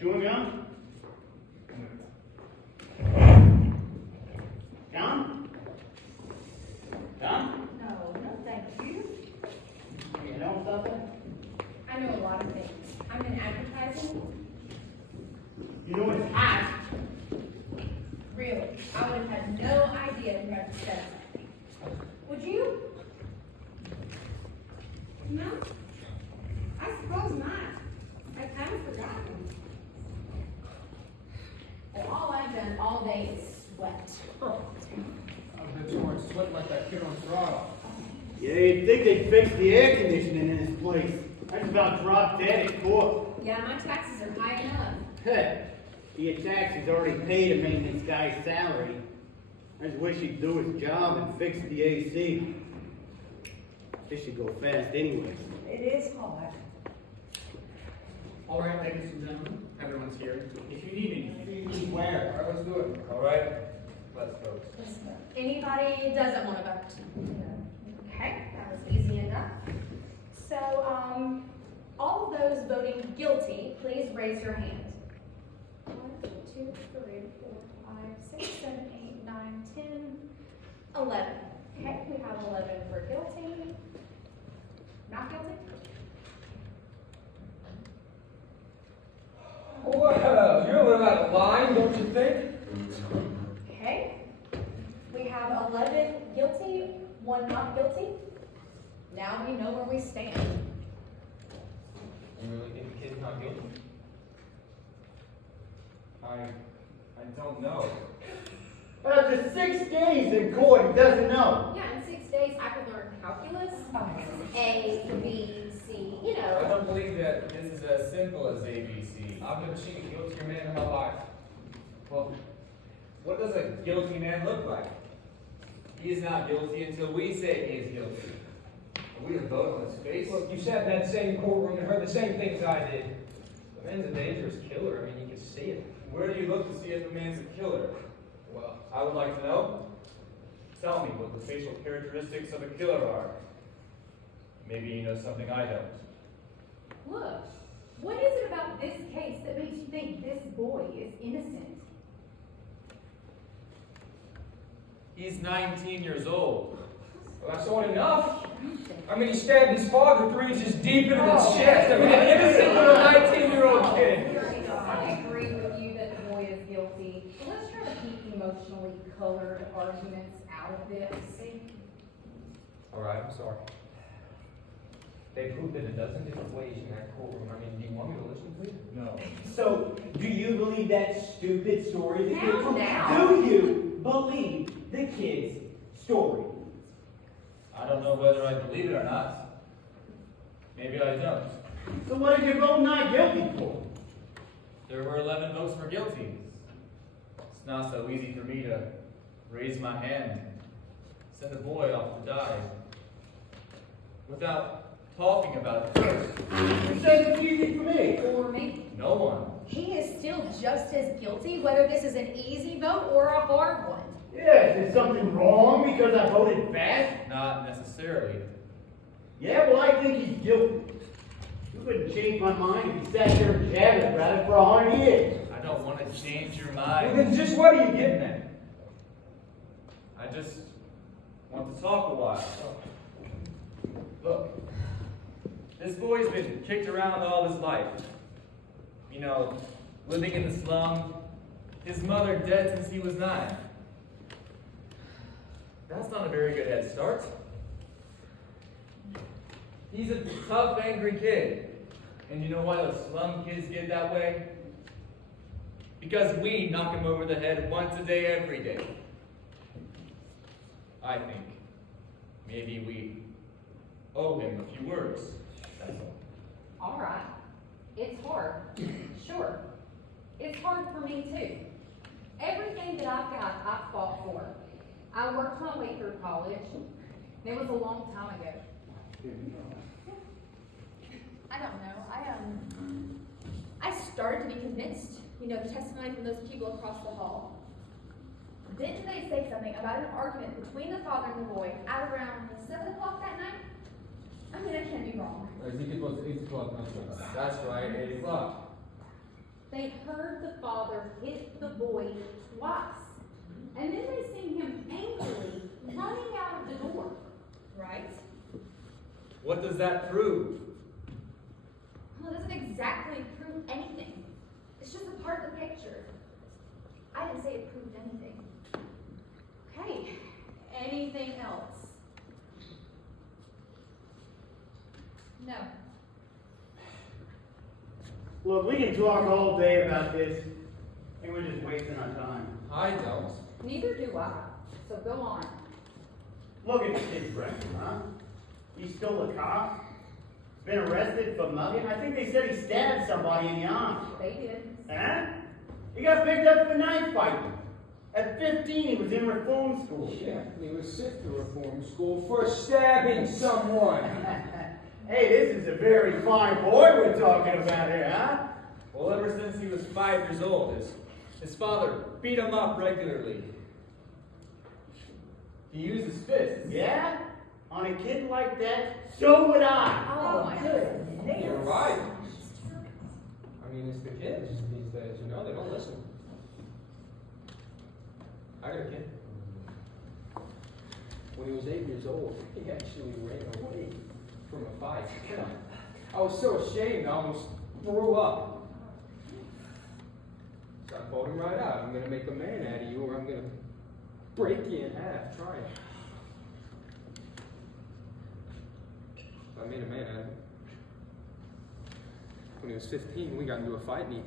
Chewing gum? Gum? Gum? No, no thank you. You know something? I know a lot of things. I'm in advertising. You know it's hot. Really, I would have had no idea you had to set up. Would you? No? I suppose not. I kind of forgotten. And all I've done all day is sweat. I bet you weren't sweating like that kid on throttle. Yeah, you'd think they'd fix the air conditioning in this place. I just about dropped dead at court. Yeah, my taxes are high enough. Heh. Your taxes already paid a maintenance guy's salary. I just wish he'd do his job and fix the AC. This should go fast anyways. It is hot. All right, ladies and gentlemen, everyone's here. If you need anything, Who's where? all right, let's do it. All right, let's go. Anybody doesn't want to vote? Okay, that was easy enough. So, all of those voting guilty, please raise your hand. 1, 2, 3, 4, 5, 6, 7, 8, 9, 10, 11. Okay, we have 11 for guilty. Not guilty? Well, you're a little out of line, don't you think? Okay. We have 11 guilty, 1 not guilty. Now we know where we stand. You really think the kid's not guilty? I don't know. After 6 days in court, he doesn't know. Yeah, in 6 days I could learn calculus, A, B, C, you I know. don't believe that this is as simple as ABC. I've never seen a guiltier man in my life. Well, what does a guilty man look like? He is not guilty until we say he is guilty. Are we to vote on his face? Look, you sat in that same courtroom and heard the same things I did. The man's a dangerous killer. I mean, you can see it. Where do you look to see if a man's a killer? Well, I would like to know. Tell me what the facial characteristics of a killer are. Maybe you know something I don't. Look, what is it about this case that makes you think this boy is innocent? He's 19 years old. well, that's not enough. I mean, he stabbed his father 3 inches deep into his chest. I mean, an innocent little 19-year-old kid. I agree with you that the boy is guilty. But let's try to keep emotionally colored arguments out of this. All right, I'm sorry. They proved it a dozen different ways in that courtroom. I mean, do you want me to listen to it? No. So, do you believe that stupid story the kid told? Now. Do you believe the kid's story? I don't know whether I believe it or not. Maybe I don't. So what did you vote not guilty for? There were 11 votes for guilty. It's not so easy for me to raise my hand and send a boy off to die without talking about it first. You said it's easy for me. For me, No one. he is still just as guilty, whether this is an easy vote or a hard one. Yes, is something wrong because I voted fast? Not necessarily. Yeah, well, I think he's guilty. You couldn't change my mind if you sat there and chatted about it for 100 years. I don't want to change your Well, mind. then just what are you getting at? I just want to talk a while. Look, this boy's been kicked around all his life. You know, living in the slum, his mother dead since he was 9. That's not a very good head start. He's a tough, angry kid. And you know why those slum kids get that way? Because we knock him over the head once a day, every day. I think maybe we owe him a few words. That's all. All right. It's hard. Sure. It's hard for me too. Everything that I've got, I fought for. I worked my way through college. It was a long time ago. I don't know. I started to be convinced. You know, the testimony from those people across the hall. Didn't they say something about an argument between the father and the boy at around 7 o'clock that night? I mean, I can't be wrong. I think it was 8 o'clock. That's right, 8 o'clock. They they heard the father hit the boy twice. And then they seen him angrily running out of the door. Right? What does that prove? Well, it doesn't exactly prove anything. It's just a part of the picture. I didn't say it proved anything. Okay, anything else? No. Look, we can talk all day about this, and we're just wasting our time. I don't. Neither do I, so go on. Look at the kid's record, huh? He stole a car. He's been arrested for mugging. I think they said he stabbed somebody in the arm. They did. Huh? He got picked up for knife fighting. At 15, he was in reform school. Yeah, he was sent to reform school for stabbing someone. Hey, this is a very fine boy we're talking about here, huh? Well, ever since he was 5 years old, his father beat him up regularly. He used his fists. Yeah? On a kid like that, so would I. Oh my goodness. You're right. I mean, it's the kids these days, you know, they don't listen. I got a kid. When he was 8 years old, he actually ran away from a fight. I was so ashamed, I almost threw up. So I told him right out, I'm going to make a man out of you, or I'm going to break you in half. Try it. So I made a man out of him. When he was 15, we got into a fight, and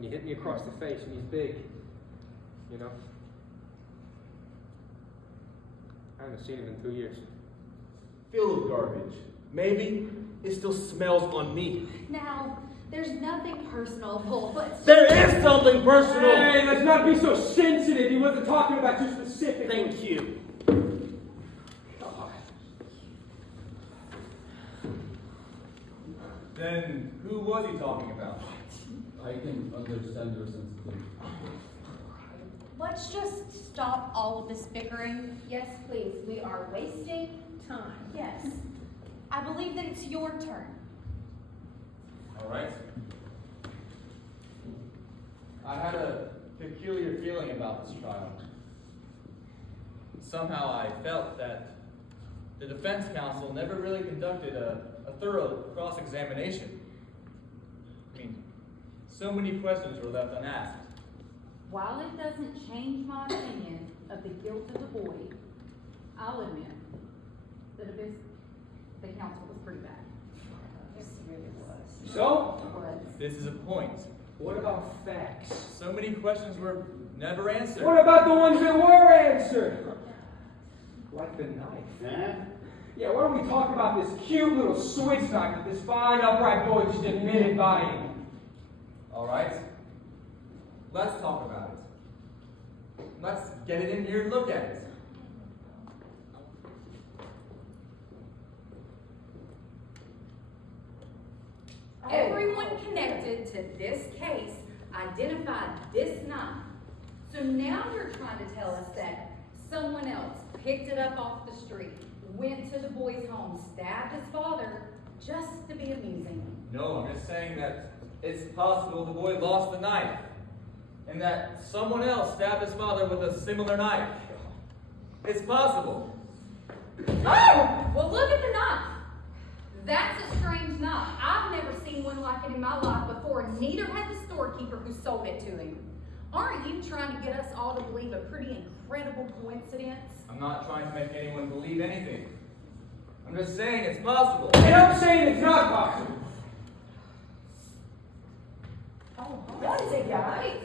he hit me across the face, and he's big. You know? I haven't seen him in 2 years. Filled with garbage. Maybe it still smells on me. Now, there's nothing personal, Bull, but There is something personal. Hey, let's not be so sensitive. He wasn't talking about you specifically. Thank you. God. Then who was he talking about? I can understand your sensitivity. let's just stop all of this bickering. Yes, please, we are wasting time. Yes. I believe that it's your turn. All right. I had a peculiar feeling about this trial. Somehow I felt that the defense counsel never really conducted a thorough cross-examination. I mean, so many questions were left unasked. While it doesn't change my opinion of the guilt of the boy, I'll admit that the counsel was pretty bad. Yes, it really was. So, It was. This is a point. what about facts? So many questions were never answered. What about the ones that were answered? Like the knife. Huh? Yeah, why don't we talk about this cute little Swiss knife that this fine, upright boy just admitted buying? All right. Let's talk about it. Let's get it in here and look at it. Everyone connected to this case identified this knife. So now you're trying to tell us that someone else picked it up off the street, went to the boy's home, stabbed his father, just to be amusing. No, I'm just saying that it's possible the boy lost the knife, and that someone else stabbed his father with a similar knife. It's possible. Oh! Well, look at the knife. That's a strange knife. I've never seen one like it in my life before. Neither had the storekeeper who sold it to him. Aren't you trying to get us all to believe a pretty incredible coincidence? I'm not trying to make anyone believe anything. I'm just saying it's possible. And I'm saying it's not possible. What is it, guys?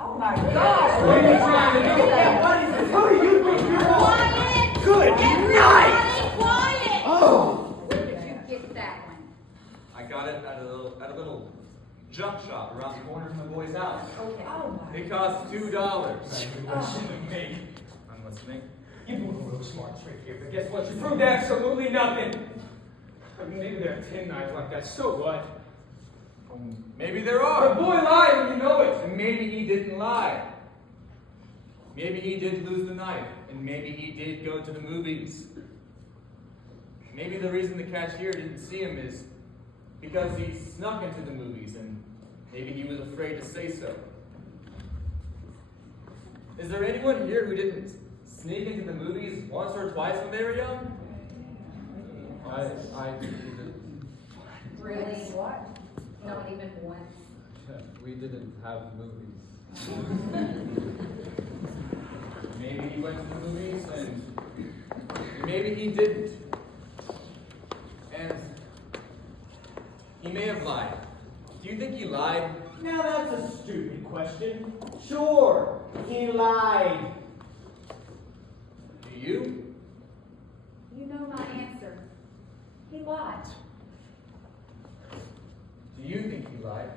Oh my What gosh! are you trying to do? Yeah, what is it? Who do you think you are? Quiet! Good night! Everybody quiet! Oh! Where did you get that one? I got it at a little junk shop around the corner from the boy's house. Okay. Oh my. It cost $2. Listen to me. I'm listening. You pulled a real smart trick here, but guess what? You proved absolutely nothing. I mean, maybe there are 10 knives like that, so what? Maybe there The are. boy lied and you know it. And maybe he didn't lie. Maybe he did lose the knife, and maybe he did go to the movies. Maybe the reason the cashier didn't see him is because he snuck into the movies and Maybe he was afraid to say so. Is there anyone here who didn't sneak into the movies once or twice when they were young? I didn't. Really? What? Not even once. We didn't have movies. Maybe he went to the movies and maybe he didn't. And he may have lied. Do you think he lied? Now that's a stupid question. Sure, he lied. Do you? You know my answer. He lied. Do you think he lied?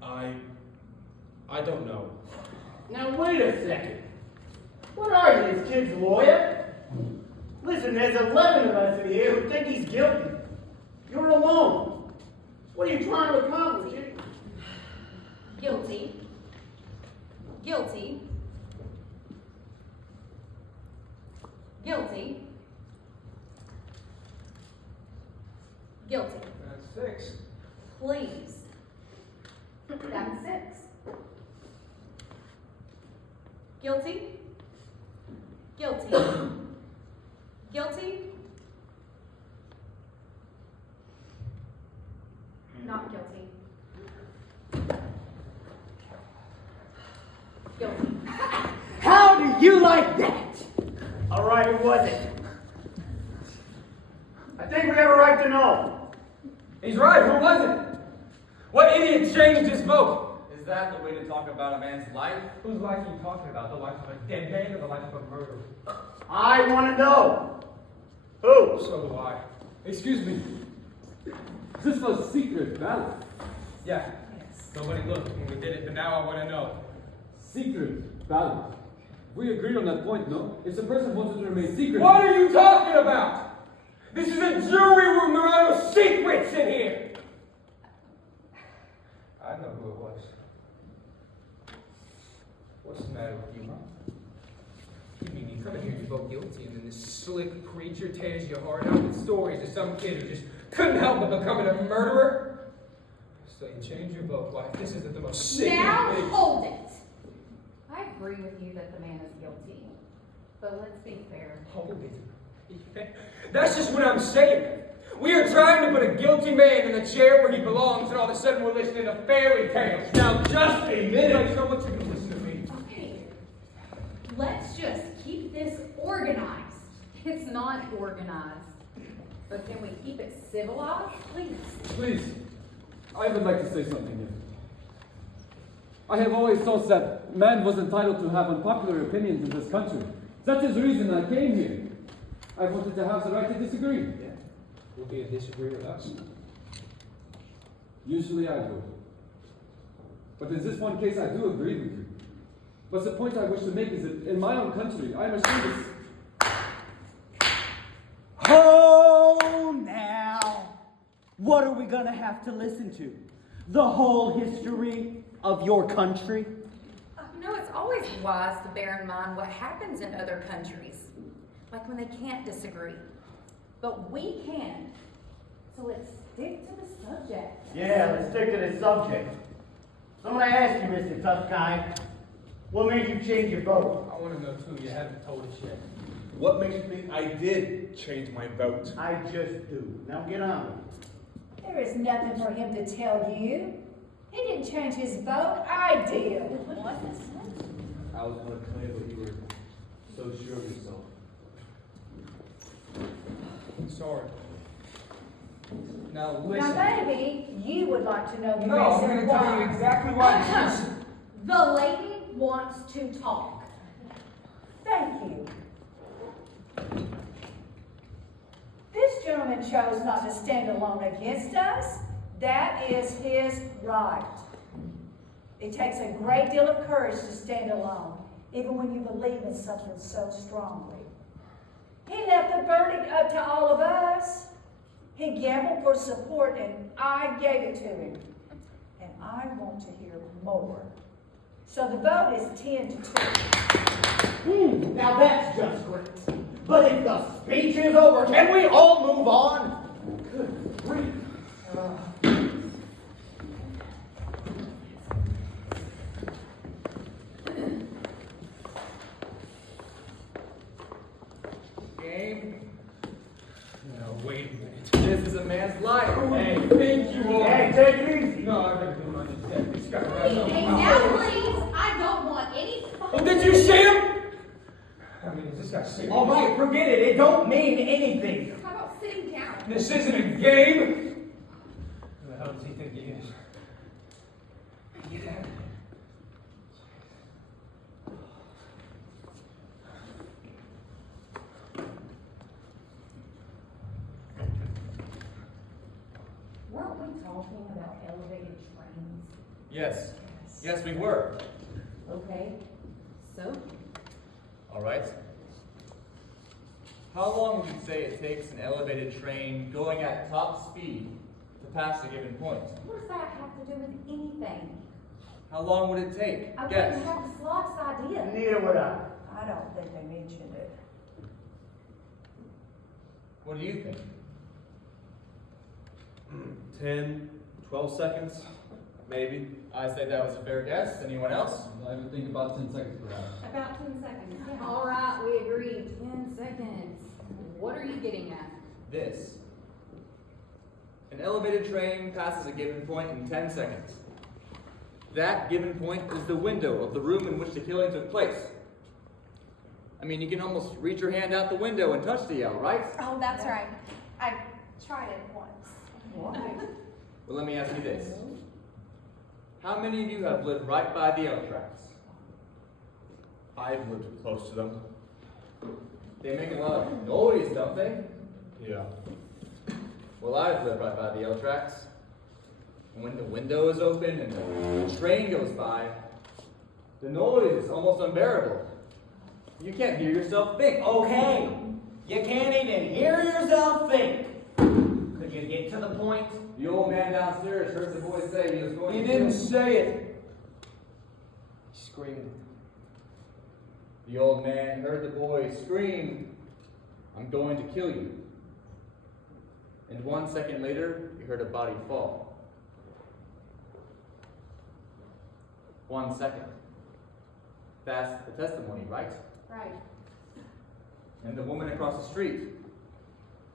I don't know. Now wait a second. What are you, this kid's lawyer? Listen, there's 11 of us in here who think he's guilty. You're alone. What are you trying to accomplish here? Guilty. Guilty. Guilty. Guilty. That's 6. Please. That's 6. Guilty. Guilty. Guilty. Not guilty. Guilty. How do you like that? All right, who was it? I think we have a right to know. He's right, who was it? What idiot changed his vote? Is that the way to talk about a man's life? Whose life are you talking about? The life of a dead man or the life of a murderer? I want to know. Who? So do I. Excuse me. This was secret ballot. Yeah. Nobody looked when we did it, but now I want to know. Secret ballot. We agreed on that point, no? If the person wanted to remain secret. What are you talking about? This is a jury room. There are no secrets in here. I know who it was. What's the matter with you, huh? You mean you come in here, you vote guilty, and then this slick preacher tears your heart out with stories of some kid who just couldn't help but becoming a murderer? So you change your vote. Why, this isn't the most sickening Now thing. hold it. I agree with you that the man is guilty. But let's be fair. Hold it. That's just what I'm saying. We are trying to put a guilty man in a chair where he belongs, and all of a sudden we're listening to fairy tales. Now just a minute. You know what, you can listen to me. Okay. Let's just keep this organized. It's not organized. But can we keep it civilized, please? Please, I would like to say something here. I have always thought that man was entitled to have unpopular opinions in this country. That is the reason I came here. I wanted to have the right to disagree. Yeah. Will you disagree with us? Usually I would. But in this one case, I do agree with you. But the point I wish to make is that in my own country, I am ashamed of... Oh, now. What are we going to have to listen to? The whole history of your country? No, it's always wise to bear in mind what happens in other countries. Like when they can't disagree. But we can. So let's stick to the subject. Yeah, let's stick to the subject. So I'm going to ask you, Mr. Tough Guy, what made you change your vote? I want to know too. You haven't told us yet. What makes you think I did change my vote? I just do. Now get on with it. There is nothing for him to tell you. He didn't change his vote, I did. I was going to play, but you were so sure of yourself. I'm sorry. Now listen. Now maybe you would like to know the No, I'm reason going to tell you why. exactly why. The lady wants to talk. Thank you. This gentleman chose not to stand alone against us. That is his right. It takes a great deal of courage to stand alone, even when you believe in something so strongly. He left the verdict up to all of us. He gambled for support, and I gave it to him. And I want to hear more. So the vote is 10-2. Now that's just great. But if the speech is over, can we all move on? Good grief. wait a minute. This is a man's life. Hey, thank you all. Hey, take it easy. No, I gotta do my just this guy. Hey, now please, I don't want any Oh, did you see him? I mean, is this guy serious? All right, forget it. It don't mean anything. How about sitting down? This isn't a game. Who the hell does he think he is? Get out of here. Weren't we talking about elevated trains? Yes. Yes, we were. Okay, so? All right. How long would you say it takes an elevated train going at top speed to pass a given point? What does that have to do with anything? How long would it take? I Guess. wouldn't have the slightest idea. Neither would I. I don't think they mentioned it. What do you think? 10, 12 seconds, maybe. I say that was a fair guess. Anyone else? I would think about 10 seconds perhaps. About 10 seconds. All right, we agree. 10 seconds. What are you getting at? This. An elevated train passes a given point in 10 seconds. That given point is the window of the room in which the killing took place. I mean, you can almost reach your hand out the window and touch the L, right? Oh, that's right. I tried it once. Well, let me ask you this. How many of you have lived right by the L tracks? I've lived close to them. They make a lot of noise, don't they? Yeah. Well, I've lived right by the L tracks. And when the window is open and the train goes by, the noise is almost unbearable. You can't hear yourself think. Okay. You can't even hear yourself think. Could you get to the point? The old man downstairs heard the boy say he was going He to didn't kill- say it. He screamed it. The old man heard the boy scream, "I'm going to kill you." And 1 second later, he heard a body fall. 1 second. That's the testimony, right? Right. And the woman across the street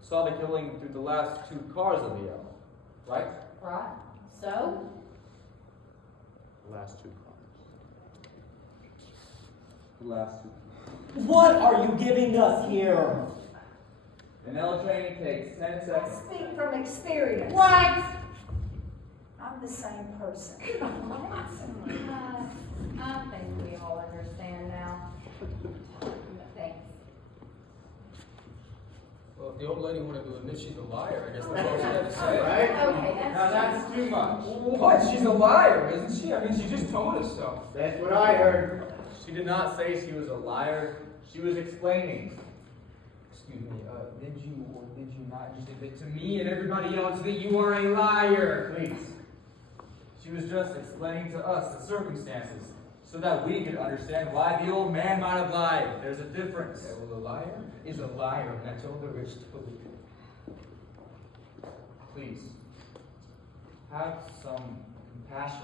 saw the killing through the last 2 cars of the L, right? Right. So? The last 2 cars. The last two. What are you giving us here? An L train takes 10 I seconds. speak from experience. What? I'm the same person. I think we all understand now. Thanks. Well, if the old lady wanted to admit she's a liar, I guess that's all she had to say. Right? Okay, Now that's too much. What? She's a liar, isn't she? I mean, she just told us so. That's what I heard. She did not say she was a liar. She was explaining. Excuse me, did you or did you not just admit to me and everybody else that you are a liar? Please. She was just explaining to us the circumstances so that we could understand why the old man might have lied. There's a difference. Yeah, well, a liar is a liar, and that's all there is to it. Please. Have some compassion.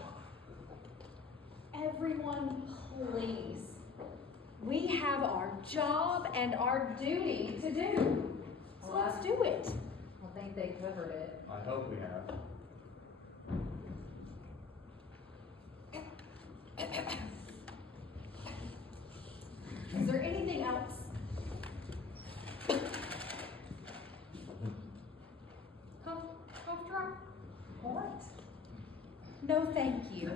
Everyone, please. We have our job and our duty to do. So let's do it. I think they covered it. I hope we have. Is there anything else? Cough drop? What? No, thank you.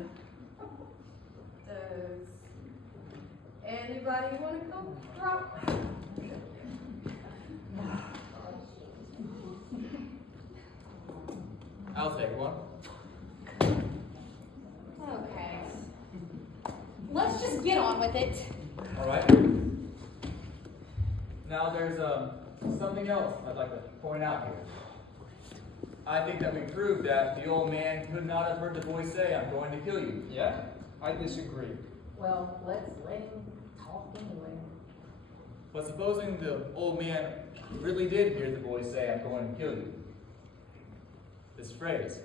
Does anybody want to come drop? I'll take one. Okay. Let's just get on with it. All right. Now there's something else I'd like to point out here. I think that we proved that the old man could not have heard the boy say, "I'm going to kill you." Yeah? I disagree. Well, let's let him talk anyway. But supposing the old man really did hear the boy say, "I'm going to kill you." This phrase.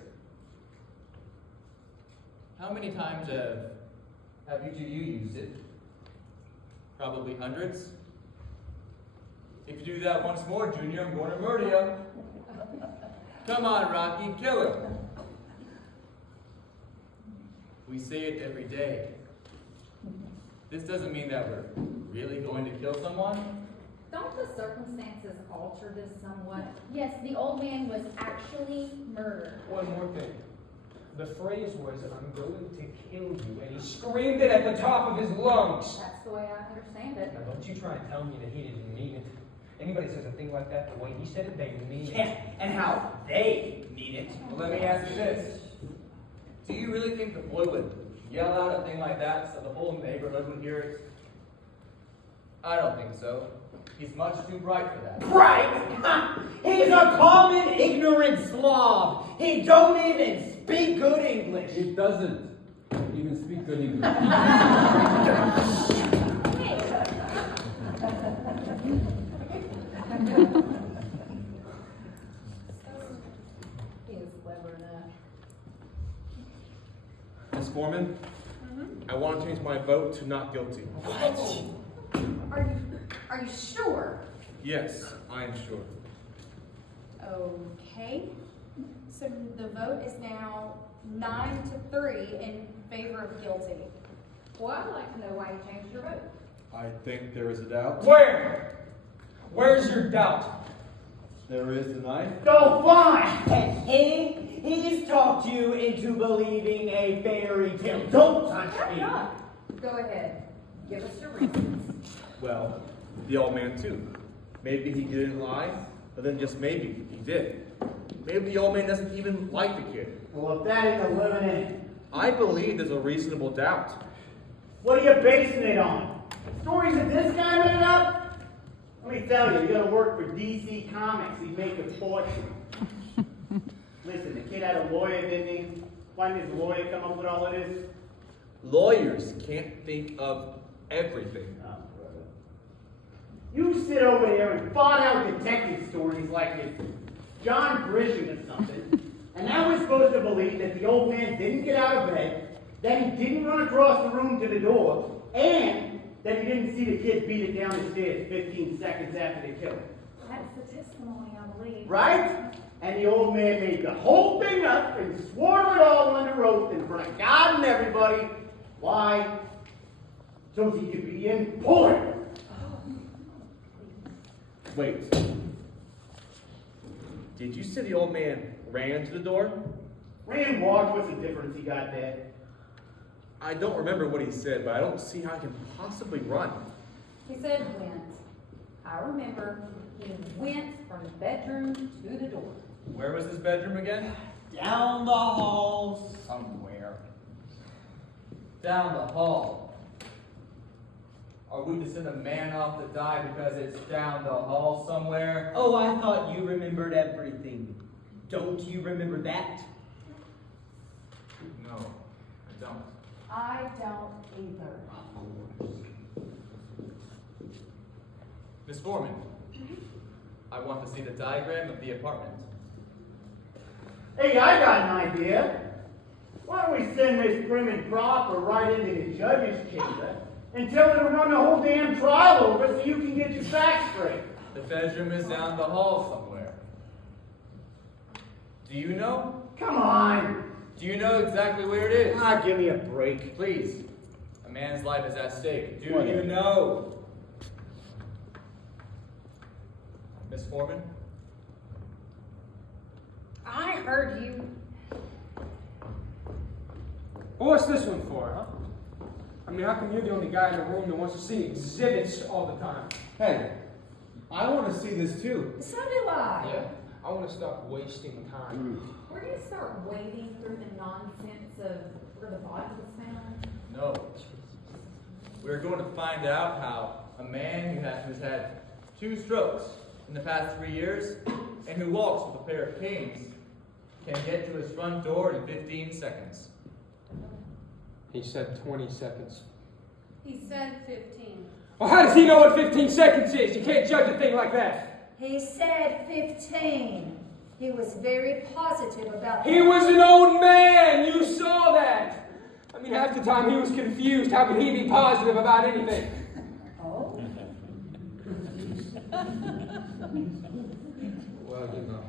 How many times have each of you used it? Probably hundreds. If you do that once more, Junior, I'm going to murder you. Come on, Rocky, kill him. We say it every day. This doesn't mean that we're really going to kill someone. Don't the circumstances alter this somewhat? Yes, the old man was actually murdered. One more thing. The phrase was, I'm going to kill you, and he screamed it at the top of his lungs. That's the way I understand it. Now, don't you try and tell me that he didn't mean it. Anybody says a thing like that, the way he said it, they mean it. Yeah, and how they mean it. Well, let me ask you this. Do you really think the boy would yell out a thing like that so the whole neighborhood would hear it? I don't think so. He's much too bright for that. Right? He's a common ignorant slob. He don't even speak good English. He doesn't even speak good English. He is clever enough. Miss Foreman, I want to change my vote to not guilty. Are you sure? Yes, I am sure. Okay. So the vote is now 9-3 in favor of guilty. Well, I'd like to know why you changed your vote. I think there is a doubt. Where? Where's your doubt? There is the knife. So fine. He's talked you into believing a fairy tale. Don't touch me. Go ahead. Give us your reasons. Well, the old man too. Maybe he didn't lie, but then just maybe he did. Maybe the old man doesn't even like the kid. Well, if that ain't the living in, I believe there's a reasonable doubt. what are you basing it on? Stories that this guy made up? Let me tell you, you gotta work for DC Comics, he'd make a fortune. Listen, the kid had a lawyer, didn't he? Why did his lawyer come up with all of this? Lawyers can't think of everything. Oh, brother. You sit over there and thought out detective stories like it's John Grisham or something, and now we're supposed to believe that the old man didn't get out of bed, that he didn't run across the room to the door, and that he didn't see the kid beat it down the stairs 15 seconds after they killed him. That's the testimony, I believe. Right? And the old man made the whole thing up and swore it all under oath in front of God and everybody. Why? So he could be in court. Wait. Did you say the old man ran to the door? Ran walked, what's the difference he got there? I don't remember what he said, but I don't see how he can possibly run. He said went. I remember he went from the bedroom to the door. Where was his bedroom again? Down the hall somewhere. Down the hall. Are we to send a man off to die because it's down the hall somewhere? Oh, I thought you remembered everything. Don't you remember that? No, I don't. I don't either. Miss Foreman, I want to see the diagram of the apartment. Hey, I got an idea. Why don't we send this prim and proper right into the judge's chamber and tell her to run the whole damn trial over so you can get your facts straight? The bedroom is down the hall somewhere. Do you know? Come on. Do you know exactly where it is? Ah, give me a break. Please. A man's life is at stake. Do Whatever. you know? Miss Foreman? I heard you. Well, what's this one for, huh? I mean, how come you're the only guy in the room that wants to see exhibits all the time? Hey, I want to see this too. So do I. Yeah, I want to stop wasting time. We're going to start wading through the nonsense of where the body was found. No. We're going to find out how a man who's had 2 strokes in the past 3 years and who walks with a pair of canes can get to his front door in 15 seconds. He said 20 seconds. He said 15. Well, how does he know what 15 seconds is? You can't judge a thing like that. He said 15. He was very positive about He was an old man. You saw that. I mean, half the time he was confused. How could he be positive about anything? Oh? Well, you know.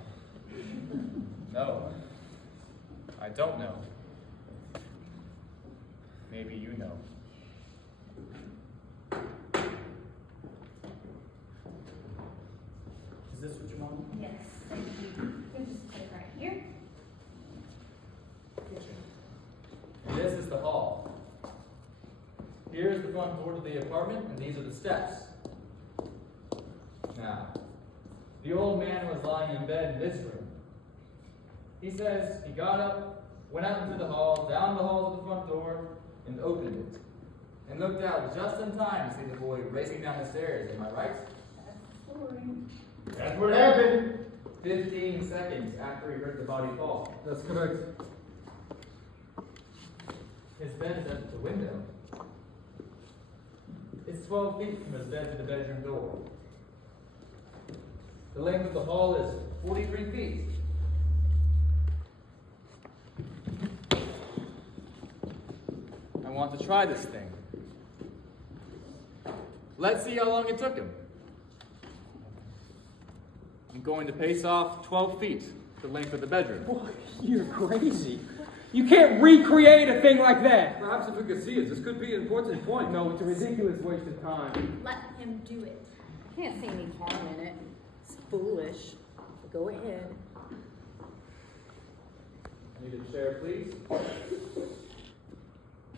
No, I don't know. Maybe you know. Is this what you want? Yes, thank you. We'll just put it right here. And this is the hall. Here's the front door to the apartment, and these are the steps. Now, the old man was lying in bed in this room. He says he got up, went out into the hall, down the hall to the front door, and opened it. And looked out just in time to see the boy racing down the stairs. Am I right? That's what happened. 15 seconds after he heard the body fall. That's correct. His bed is at the window. It's 12 feet from his bed to the bedroom door. The length of the hall is 43 feet. I want to try this thing. Let's see how long it took him. I'm going to pace off 12 feet, the length of the bedroom. Boy, you're crazy. You can't recreate a thing like that. Perhaps if we could see it, this could be an important point. No, it's a ridiculous waste of time. Let him do it. I can't see any harm in it. It's foolish. Go ahead. Need a chair, please?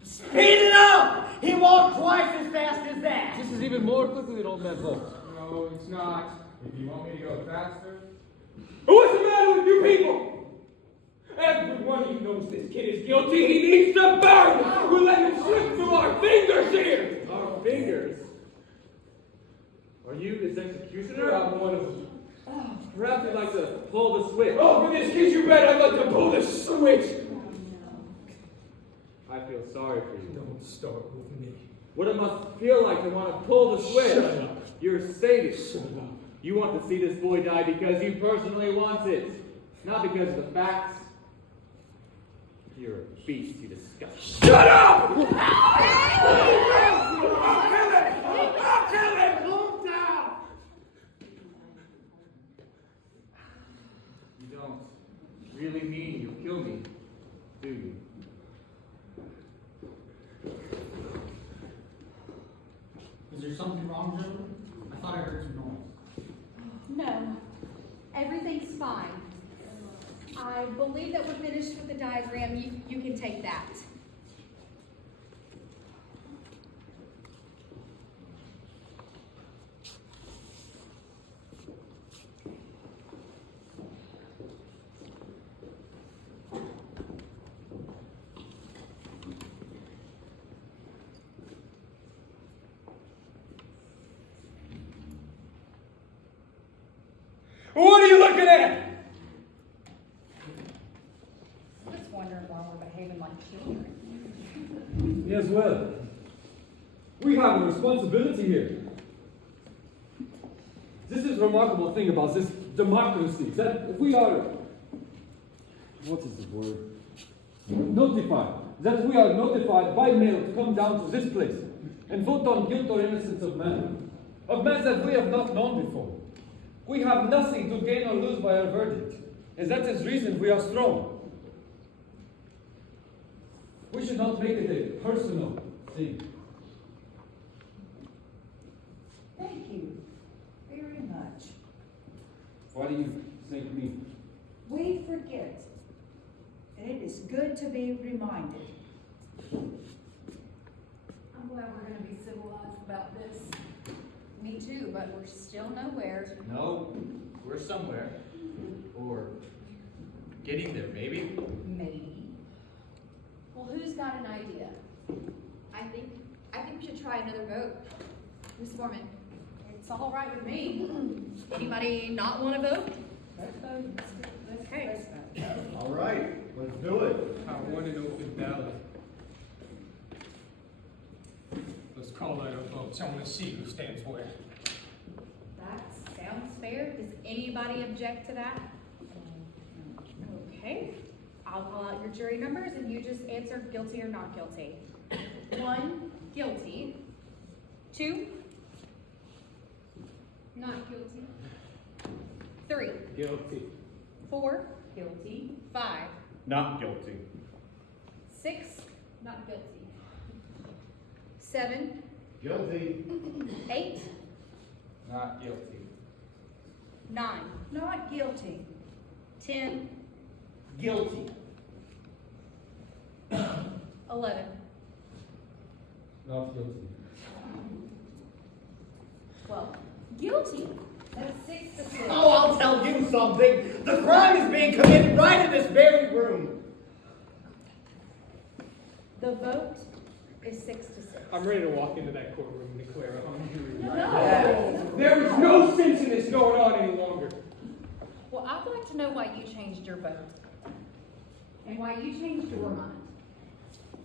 Speed it up! He walked twice as fast as that. This is even more quickly than old man walked. No, it's not. If you want me to go faster. What's the matter with you people? Everyone who knows this kid is guilty, he needs to burn! We'll let him slip through our fingers here! Our fingers? Are you his executioner? I'm one of them. Perhaps you'd like to pull the switch. Oh, for this kid, you bet I'd like to pull the switch! I feel sorry for you. Don't start with me. What it must feel like to want to pull the switch. Shut up. You're a sadist. Shut up. You want to see this boy die because you personally want it, not because of the facts. You're a beast, you disgust. Shut up! I'll kill him! Calm down! You don't really mean you'll kill me, do you? Is there something wrong, gentlemen? I thought I heard some noise. No, everything's fine. I believe that we're finished with the diagram. You can take that. What are you looking at? Just wondering why we're behaving like children. Yes, well, we have a responsibility here. This is a remarkable thing about this democracy, that we are, what is the word? Notified. That we are notified by mail to come down to this place and vote on guilt or innocence of man that we have not known before. We have nothing to gain or lose by our verdict, and that is reason we are strong. We should not make it a personal thing. Thank you very much. Why do you thank me? We forget, and it is good to be reminded. I'm glad we're going to be civilized about this. Me too, but we're still nowhere. No, we're somewhere. Or getting there, maybe. Maybe. Well, who's got an idea? I think we should try another vote. Ms. Foreman. It's all right with me. Anybody not want to vote? Let's vote. Okay. Let's vote. All right, let's do it. I want an open ballot. Let's call that a vote. So I want to see who stands where. That sounds fair. Does anybody object to that? Okay. I'll call out your jury numbers and you just answer guilty or not guilty. 1, guilty. 2, Not guilty. 3. Guilty. 4, Guilty. 5, Not guilty. 6, Not guilty. 7, Guilty. 8, Not guilty. 9, Not guilty. 10, Guilty. 11. Not guilty. 12. Guilty. That's 6 to 6. Oh, I'll tell you something. The crime is being committed right in this very room. The vote is 6 to 6. I'm ready to walk into that courtroom and declare a hung jury. No. There is no sense in this going on any longer. Well, I'd like to know why you changed your vote. And why you changed your mind.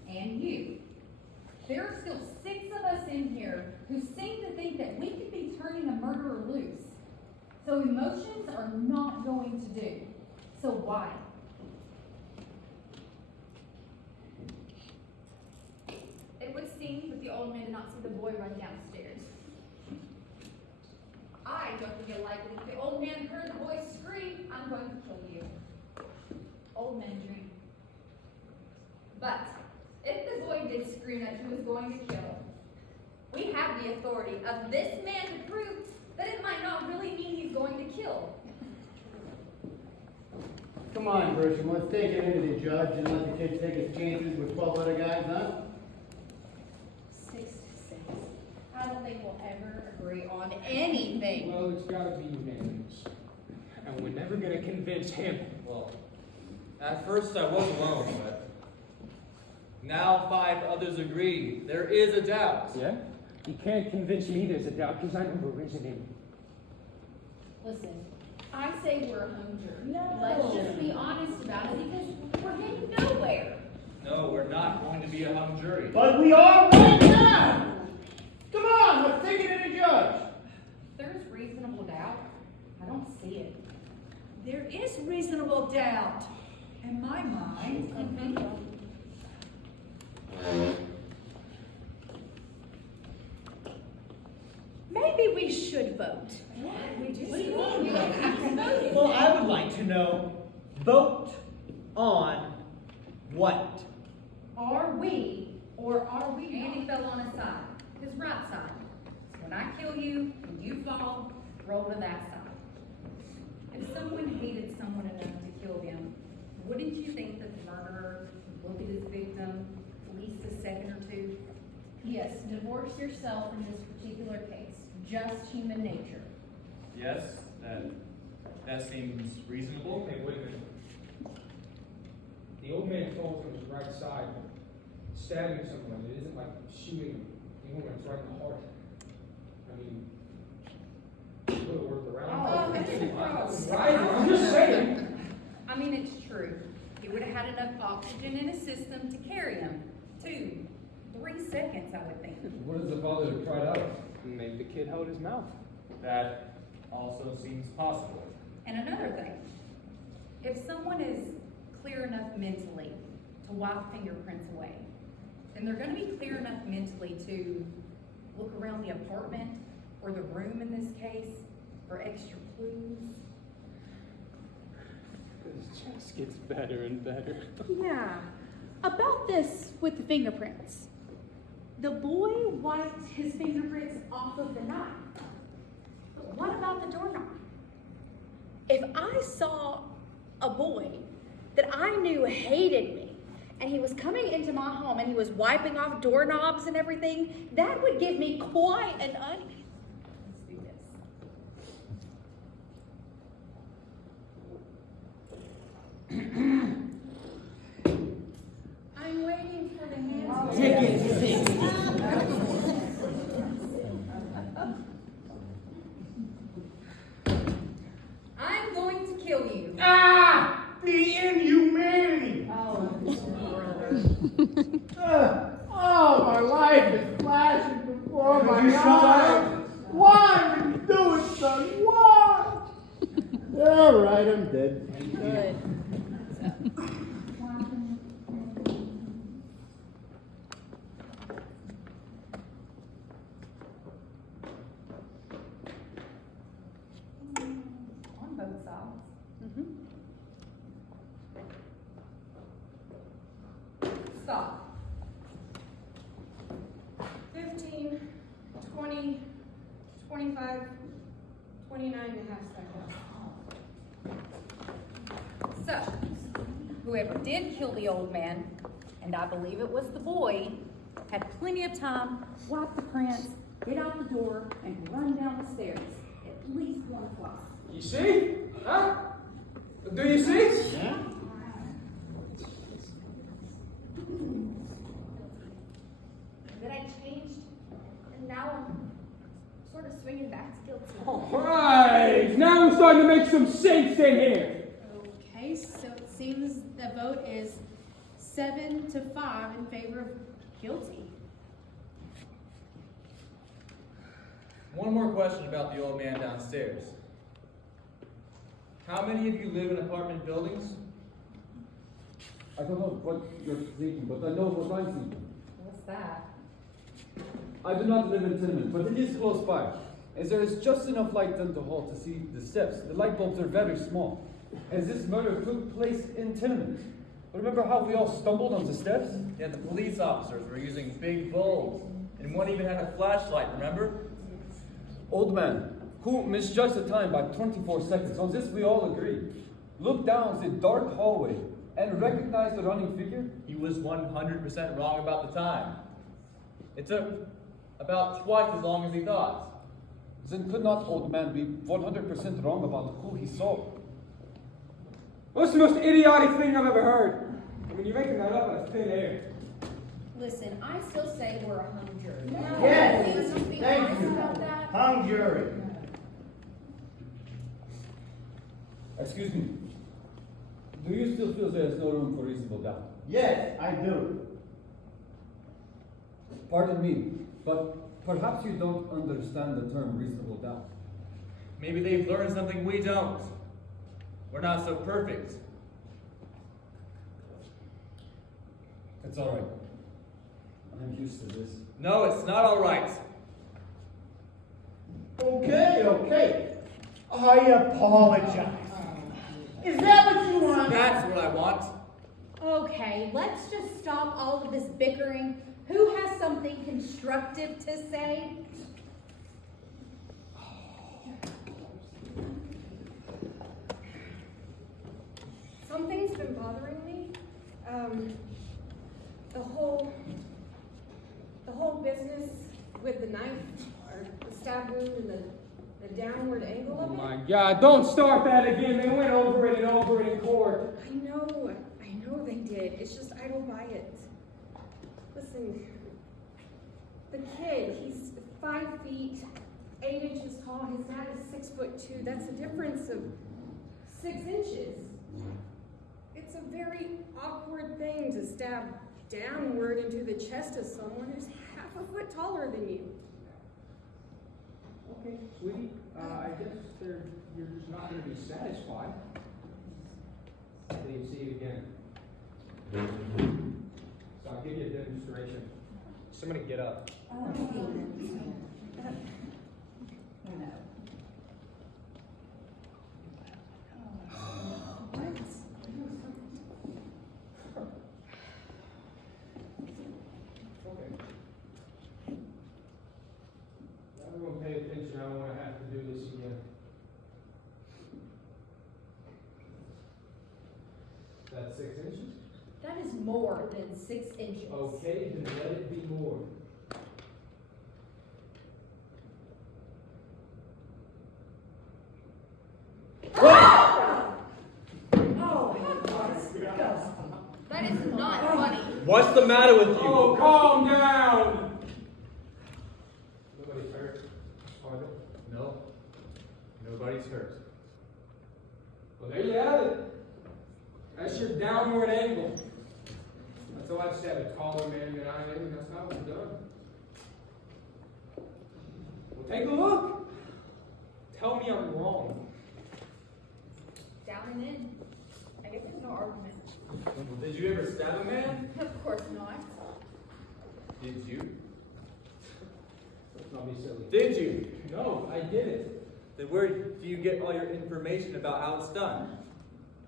And you. There are still 6 of us in here who seem to think that we could be turning a murderer loose. So emotions are not going to do. So why? It would seem that the old man did not see the boy run downstairs. I don't think it likely if the old man heard the boy scream, I'm going to kill you. Old man dream. But if the boy did scream that he was going to kill, we have the authority of this man to prove that it might not really mean he's going to kill. Come on, Bertram, let's take it into the judge and let the kid take his chances with 12 other guys, huh? 6 to 6. I don't think we'll ever agree on anything. Well, it's got to be unanimous. And we're never going to convince him. Well, at first I was alone, but now 5 others agree. There is a doubt. Yeah? You can't convince me there's a doubt because I never originated. Listen, I say we're a hung jury. No. Let's just be honest about it because we're heading nowhere. No, we're not going to be a hung jury. But we are right now! Come on, let's take it to the judge. There's reasonable doubt. I don't see it. There is reasonable doubt in my mind. Maybe we should vote. Well, I would like to know, vote on what? Are we or are we Andy not? fell on his side, his right side. So when I kill you and you fall, roll to that side. If someone hated someone enough to kill them, wouldn't you think that the murderer would look at his victim at least a second or two? Yes, divorce yourself in this particular case. Just human nature. Yes, that seems reasonable. Okay, wait a minute. The old man falls on his right side, stabbing someone. It isn't like shooting a woman right in the heart. I mean, put a word around. Right, I'm just saying. I mean, it's true. He would have had enough oxygen in his system to carry him 2, 3 seconds, I would think. What does the father cried out? Make the kid hold his mouth. That also seems possible. And another thing, if someone is clear enough mentally to wipe fingerprints away, then they're going to be clear enough mentally to look around the apartment or the room in this case for extra clues. This just gets better and better. Yeah. About this with the fingerprints. The boy wiped his fingerprints off of the knife. But what about the doorknob? If I saw a boy that I knew hated me, and he was coming into my home and he was wiping off doorknobs and everything, that would give me quite an uneasy. Let's do this. I'm waiting for the hands. Take it, I'm going to kill you. Ah! The inhumanity! Oh, Oh, my life is flashing before my You shut eyes. Why would you do it, son? Why? All right, I'm dead. good. On both sides. So, whoever did kill the old man, and I believe it was the boy, had plenty of time, wipe the prints, get out the door, and run down the stairs at least 1 o'clock. You see? Huh? Do you see? Yeah? Then I changed, and now I'm sort of swinging back to guilty. All right. Now we're starting to make some sense in here. Okay, so it seems the vote is 7-5 in favor of guilty. One more question about the old man downstairs. How many of you live in apartment buildings? I don't know what you're thinking, but I know what I'm thinking. What's that? I do not live in tenement, but it is close by. As there is just enough light in the hall to see the steps. The light bulbs are very small. As this murder took place in tenement. Remember how we all stumbled on the steps? Yeah, the police officers were using big bulbs, and one even had a flashlight, remember? Old man, who misjudged the time by 24 seconds. On this we all agree. Looked down the dark hallway and recognized the running figure. He was 100% wrong about the time. It took about twice as long as he thought. Then could not old man be 100% wrong about who he saw? What's the most idiotic thing I've ever heard? I mean, you're making that up out of thin air. Listen, I still say we're a hung jury. Yes. Please don't be Thank honest you. about that. Hung jury. Excuse me. Do you still feel there is no room for reasonable doubt? Yes, I do. Pardon me, but perhaps you don't understand the term reasonable doubt. Maybe they've learned something we don't. We're not so perfect. It's all right. I'm used to this. No, it's not all right. Okay. I apologize. Is that what you want? That's what I want. Okay, let's just stop all of this bickering. Who has something constructive to say? Something's been bothering me. The whole business with the knife, or the stab wound, and the downward angle Oh of it. my God, don't start that again. They went over it and over it in court. I know they did. It's just I don't buy it. Listen, the kid, he's 5 feet, 8 inches tall. His dad is 6'2". That's a difference of 6 inches. It's a very awkward thing to stab downward into the chest of someone who's half a foot taller than you. Okay, sweetie, I guess you're just not going to be satisfied. Until you see it again. So I'll give you a demonstration. Somebody get up. Okay. Everyone pay attention. I don't want to have to do this again. That's 6 inches? That is more than 6 inches. Okay, then let it be more. That is not funny. What's the matter with you? Oh, calm down! Nobody's hurt, are they? No, nobody's hurt. Well, there you have it. That's your downward angle. That's all I said, a taller man than I am, and that's how it's done. Well, take a look. Tell me I'm wrong. Down and in. I guess there's no argument. Did you ever stab a man? Of course not. Did you? Let's not be silly. Did you? No, I didn't. Then where do you get all your information about how it's done?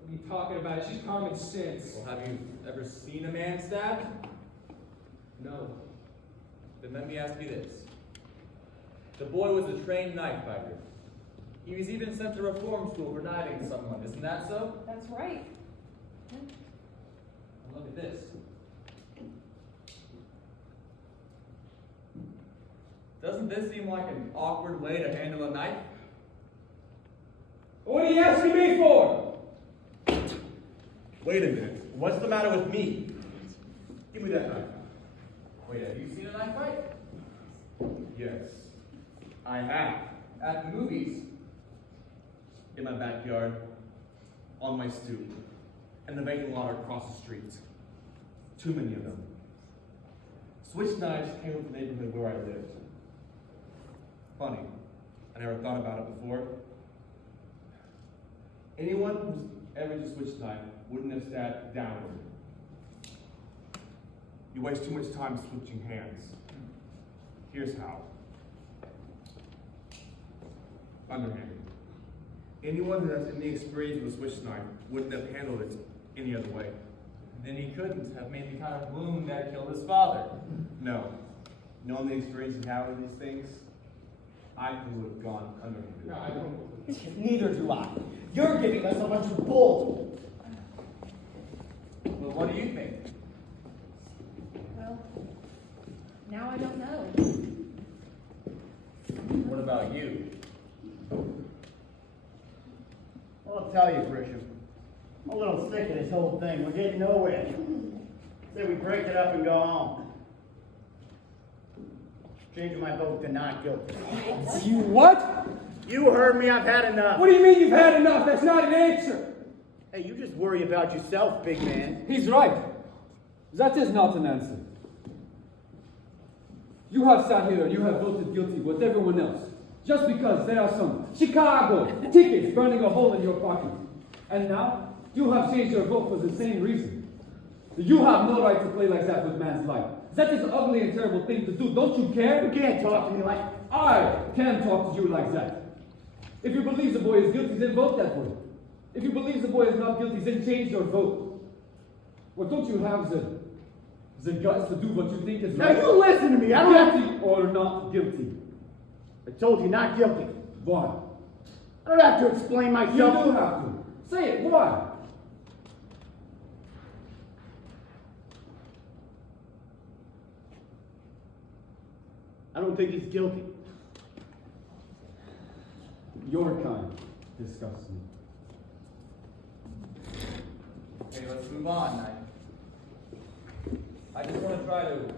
What are you talking about? It's just common sense. Well, have you ever seen a man stabbed? No. Then let me ask you this. The boy was a trained knife fighter. He was even sent to reform school for knifing someone, isn't that so? That's right. Look at this. Doesn't this seem like an awkward way to handle a knife? What are you asking me for? Wait a minute. What's the matter with me? Give me that knife. Wait, have you seen a knife fight? Yes, I have. At the movies. In my backyard, on my stoop, and the vacant lot across the street. Too many of them. Switch knives came with the neighborhood where I lived. Funny, I never thought about it before. Anyone who's ever used a switch knife wouldn't have sat downward. You waste too much time switching hands. Here's how. Underhanded. Anyone who has any experience with a switch knife wouldn't have handled it any other way. Then he couldn't have made the kind of wound that killed his father. No. Knowing the experience you have with these things, I would have gone underhanded. No, I don't. Neither do I. You're giving us a bunch of bull. Well, what do you think? Well, now I don't know. What about you? Well, I'll tell you, Grisham. I'm a little sick of this whole thing. We're getting nowhere. Say we break it up and go home. Changing my vote to not guilty. You what? You heard me. I've had enough. What do you mean you've had enough? That's not an answer. Hey, you just worry about yourself, big man. He's right. That is not an answer. You have sat here and you have voted guilty with everyone else, just because there are some Chicago tickets burning a hole in your pocket. And now, you have changed your vote for the same reason. You have no right to play like that with man's life. That is an ugly and terrible thing to do. Don't you care? You can't talk to me like... I can talk to you like that. If you believe the boy is guilty, then vote that way. If you believe the boy is not guilty, then change your vote. Well, don't you have the guts to do what you think is Now right? you listen to me. I don't have to... Guilty or not guilty? I told you, not guilty. Why? I don't have to explain You myself. do have to. Say it. Why? I don't think he's guilty. Your kind disgusts me. Okay, let's move on. I just want to try to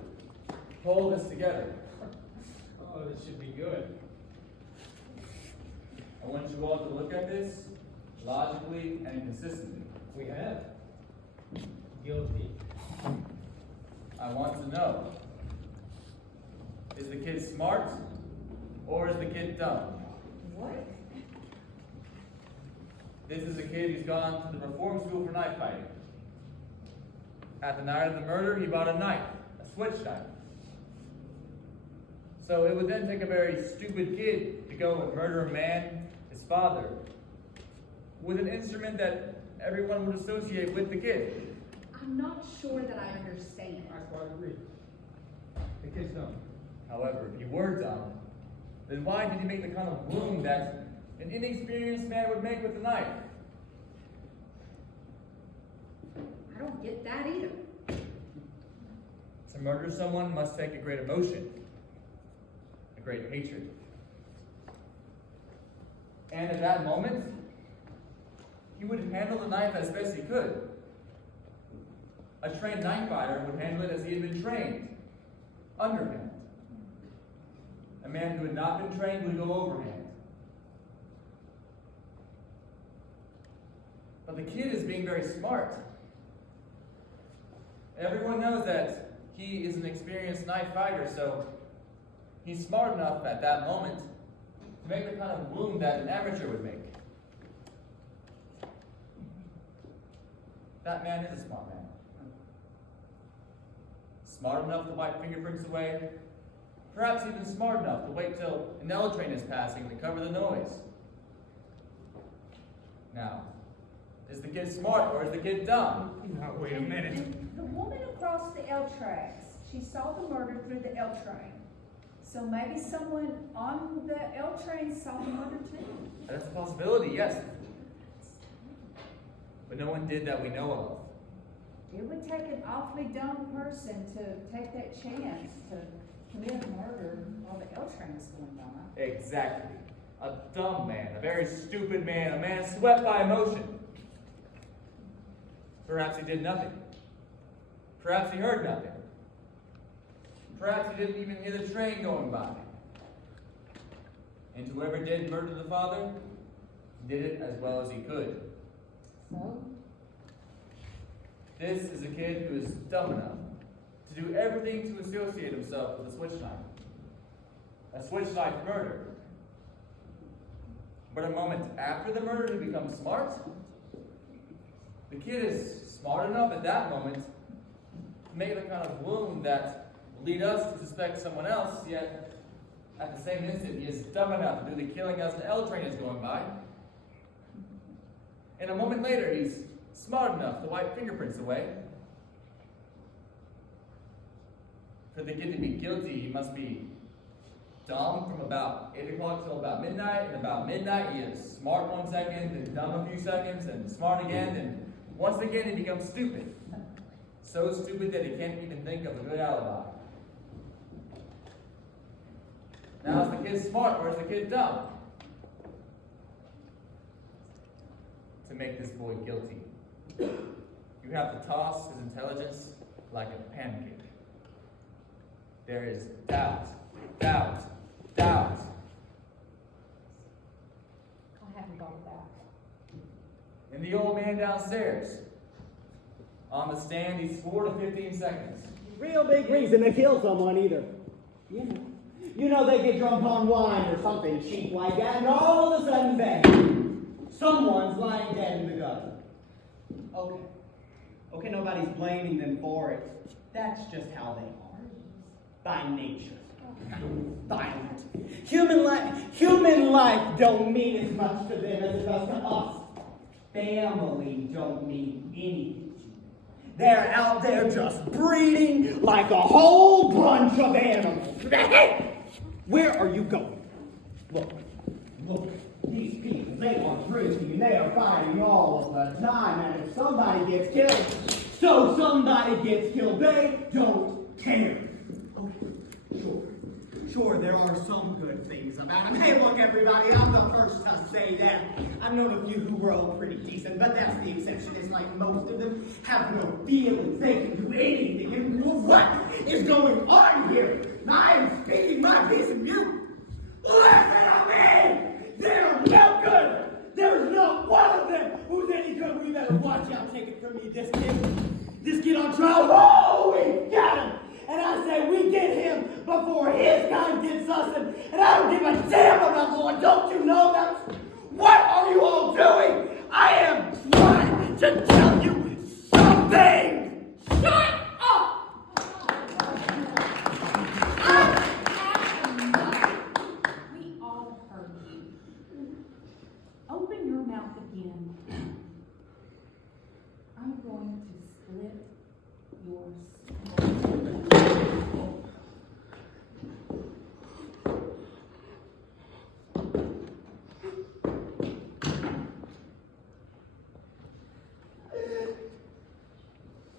hold this together. Oh, this should be good. I want you all to look at this logically and consistently. We have. Guilty. I want to know, is the kid smart or is the kid dumb? What? This is a kid who's gone to the reform school for knife fighting. At the night of the murder, he bought a knife, a switch knife. So it would then take a very stupid kid to go and murder a man, his father, with an instrument that everyone would associate with the kid. I'm not sure that I understand. I quite agree. The kid's dumb. However, if you were dumb, then why did you make the kind of wound that an inexperienced man would make with a knife? I don't get that either. To murder someone must take a great emotion, a great hatred. And at that moment, he would handle the knife as best he could. A trained knife fighter would handle it as he had been trained, underhand. A man who had not been trained would go overhand. But the kid is being very smart. Everyone knows that he is an experienced knife fighter, so he's smart enough at that moment to make the kind of wound that an amateur would make. That man is a smart man. Smart enough to wipe fingerprints away, perhaps even smart enough to wait till an L train is passing to cover the noise. Now, is the kid smart or is the kid dumb? Now, wait a minute. The woman across the L tracks, she saw the murder through the L train. So maybe someone on the L train saw the murder too. That's a possibility, yes. But but no one did that we know of. It would take an awfully dumb person to take that chance to commit a murder while the L train is going by. Exactly. A dumb man, a very stupid man, a man swept by emotion. Perhaps he did nothing. Perhaps he heard nothing. Perhaps he didn't even hear the train going by. And whoever did murder the father did it as well as he could. So? This is a kid who is dumb enough to do everything to associate himself with a switch knife. A switch knife murder. But a moment after the murder, he becomes smart. The kid is smart enough at that moment to make the kind of wound that will lead us to suspect someone else, yet at the same instant, he is dumb enough to do the killing as an L train is going by. And a moment later, he's smart enough to wipe fingerprints away. For the kid to be guilty, he must be dumb from about 8 o'clock till about midnight, and about midnight he is smart 1 second, then dumb a few seconds, and smart again, and once again he becomes stupid. So stupid that he can't even think of a good alibi. Now is the kid smart or is the kid dumb? To make this boy guilty, you have to toss his intelligence like a pancake. There is doubt, doubt, doubt. I haven't thought of that. And the old man downstairs, on the stand, he swore to 15 seconds. Real big reason to kill someone either. You know they get drunk on wine or something cheap like that, and all of a sudden, bang, someone's lying dead in the gutter. Okay, nobody's blaming them for it. That's just how they are. By nature. Violent. Human life don't mean as much to them as it does to us. Family don't mean anything. They're out there just breeding like a whole bunch of animals. Where are you going? Look. These people, they are drinking and they are fighting all of the time. And if somebody gets killed, they don't care. Okay, sure, there are some good things about them. Hey, look, everybody, I'm the first to say that. I've known a few who were all pretty decent, but that's the exception. It's like most of them have no feelings. They can do anything. And what is going on here? I am speaking my piece of you. Listen to me! They're no good! There's not one of them who's any good. We better watch out. Take it from me. This kid on trial. Oh, we got him! And I say we get him before his kind gets us, and I don't give a damn about the law. Don't you know that? What are you all doing? I am trying to tell you something! Shut up! We all heard you. Open your mouth again. I'm going to split your skull.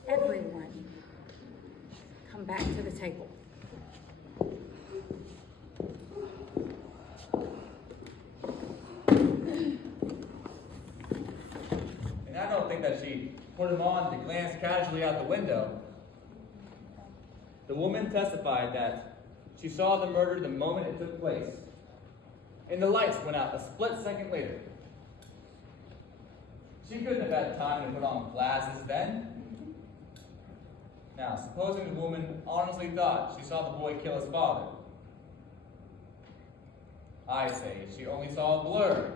Everyone, come back to the table. And I don't think that she put him on to glance casually out the window. The woman testified that she saw the murder the moment it took place. And the lights went out a split second later. She couldn't have had time to put on glasses then. Now, supposing the woman honestly thought she saw the boy kill his father. I say she only saw a blur.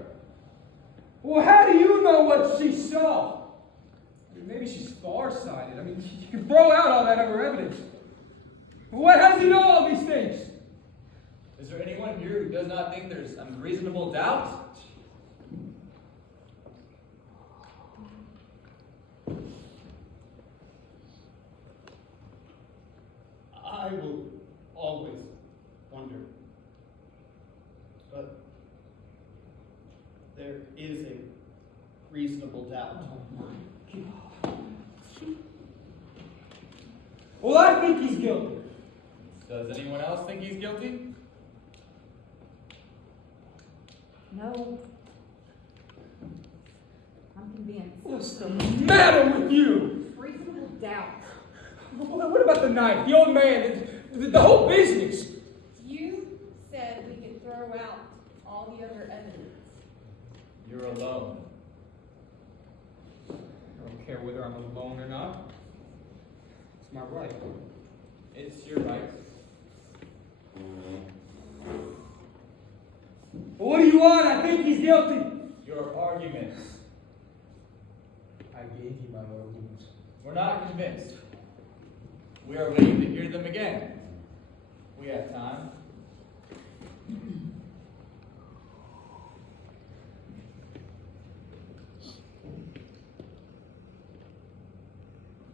Well, how do you know what she saw? I mean, maybe she's farsighted. I mean, you can throw out all that other evidence. How does he know all these things? Is there anyone here who does not think there's unreasonable doubt? I will always wonder. But there is a reasonable doubt. Well, I think he's guilty. Does anyone else think he's guilty? No. I'm convinced. What's the matter with you? Reasonable doubt. What about the knife? The old man, the whole business. You said we could throw out all the other evidence. You're alone. I don't care whether I'm alone or not. It's my right. It's your right. What do you want? I think he's guilty. Your arguments. I gave you my arguments. We're not convinced. We are waiting to hear them again. We have time.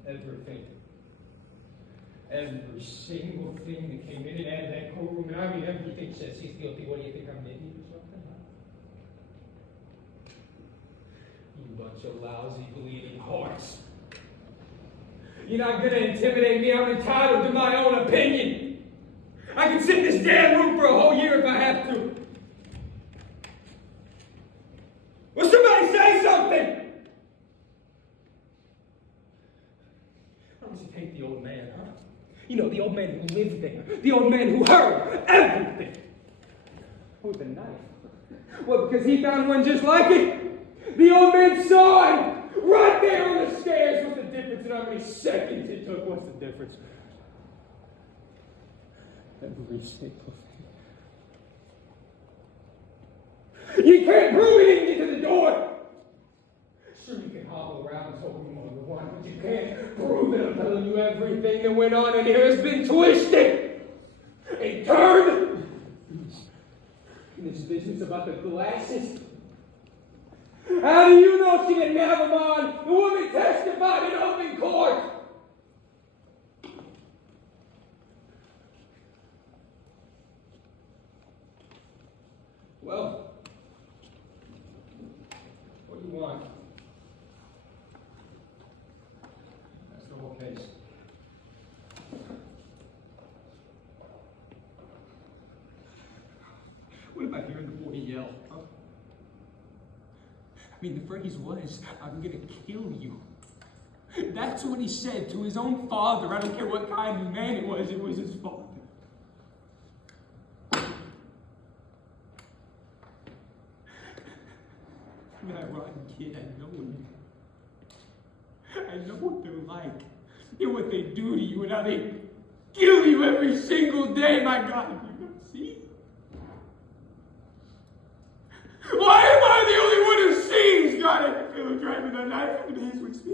Everything. Every single thing that came in and out of that courtroom, and I mean everything says he's guilty. What do you think, I'm an idiot or something? Huh? You bunch of lousy bleeding hearts. You're not gonna intimidate me. I'm entitled to my own opinion. I can sit in this damn room for a whole year if I have to. Will somebody say something? Why don't you take the old man, huh? You know, the old man who lived there. The old man who heard everything. With a knife. Well, because he found one just like it. The old man saw him right there on the stairs. What's the difference in how many seconds it took? What's the difference? Every single thing. You can't prove he didn't get to the door. Sure, you can hobble around and hold him on the one, but you can't prove it. I'm telling you, everything that went on in here has been twisted and turned. And this business about the glasses. How do you know she didn't have them on? The woman testified in open court. Well, what do you want? That's the whole case. What about hearing the boy yell? Huh? I mean, the phrase was, "I'm gonna kill you." That's what he said to his own father. I don't care what kind of man it was his father. That rotten kid, I know him. I know what they're like, and what they do to you, and how they kill you every single day. My God, have you not seen? Why am I the only one who sees? God, I can feel him driving that knife into me as we speak.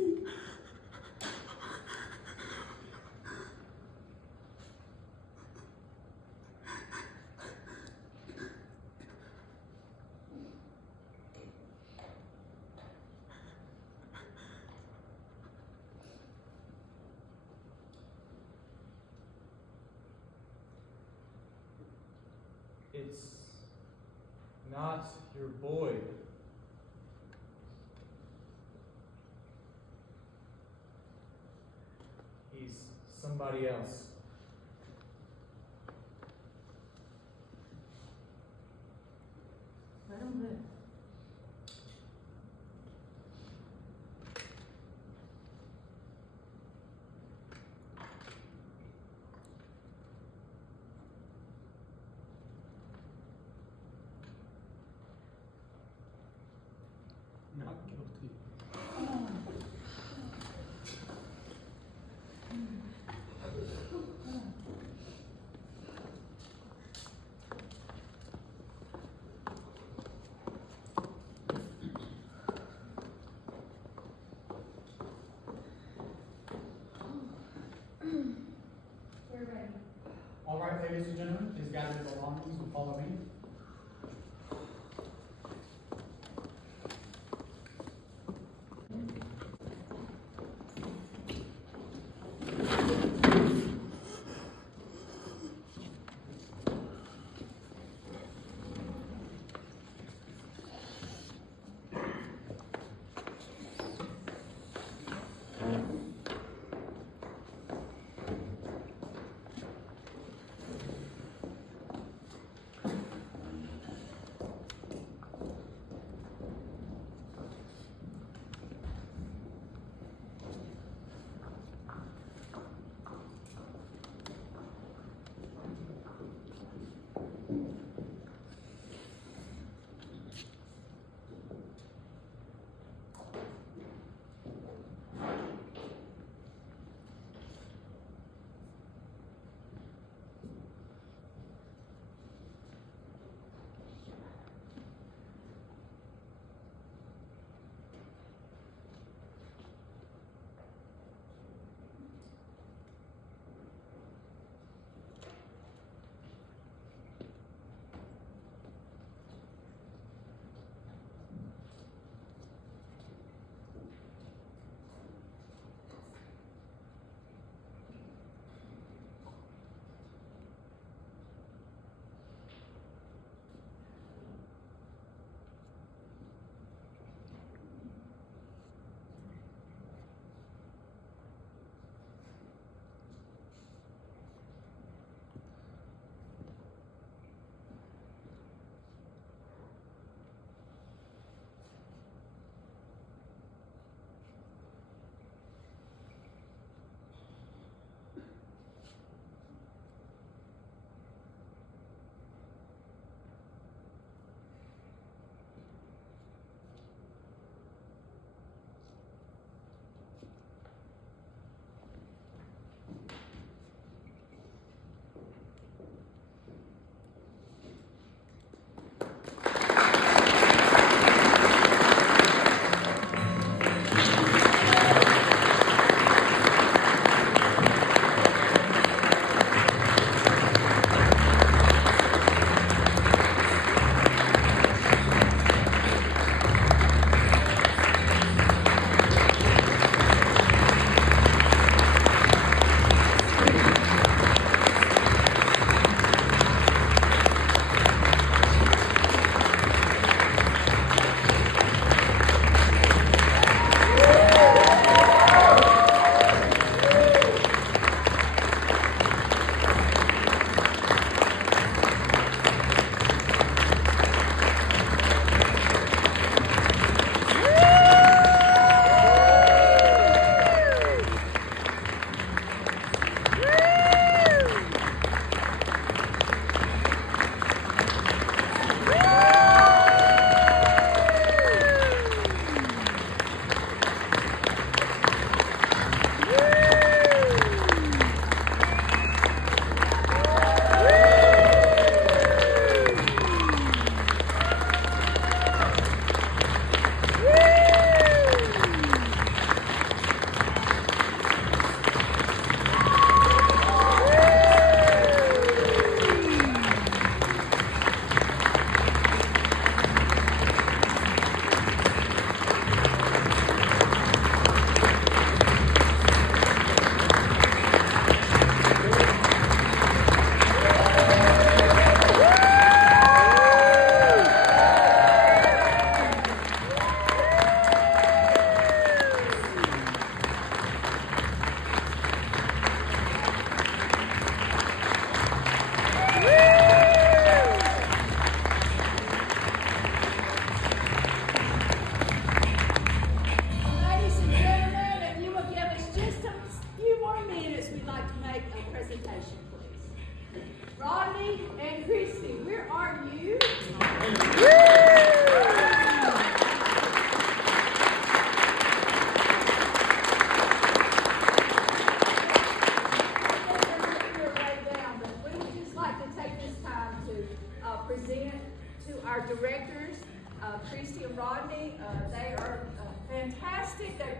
It's not your boy. He's somebody else. Let him live. Not guilty. We're ready. All right, ladies and gentlemen, please gather your belongings and follow me.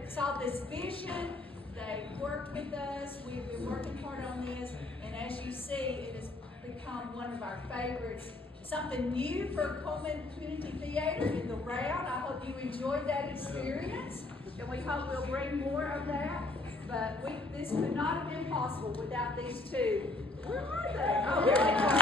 saw this vision. They worked with us. We've been working hard on this. And as you see, it has become one of our favorites. Something new for Coleman Community Theater in the round. I hope you enjoyed that experience. And we hope we'll bring more of that. But this could not have been possible without these two. Where are they? Oh, here they are.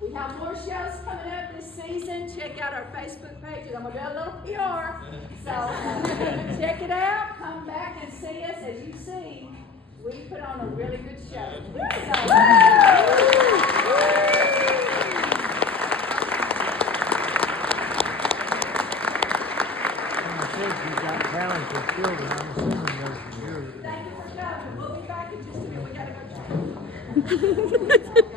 We have more shows coming up this season. Check out our Facebook page. I'm going to do a little PR. So check it out. Come back and see us. As you see, we put on a really good show. You've got talented children. I'm assuming those are yours. Thank you for coming. We'll be back in just a minute. We got to go.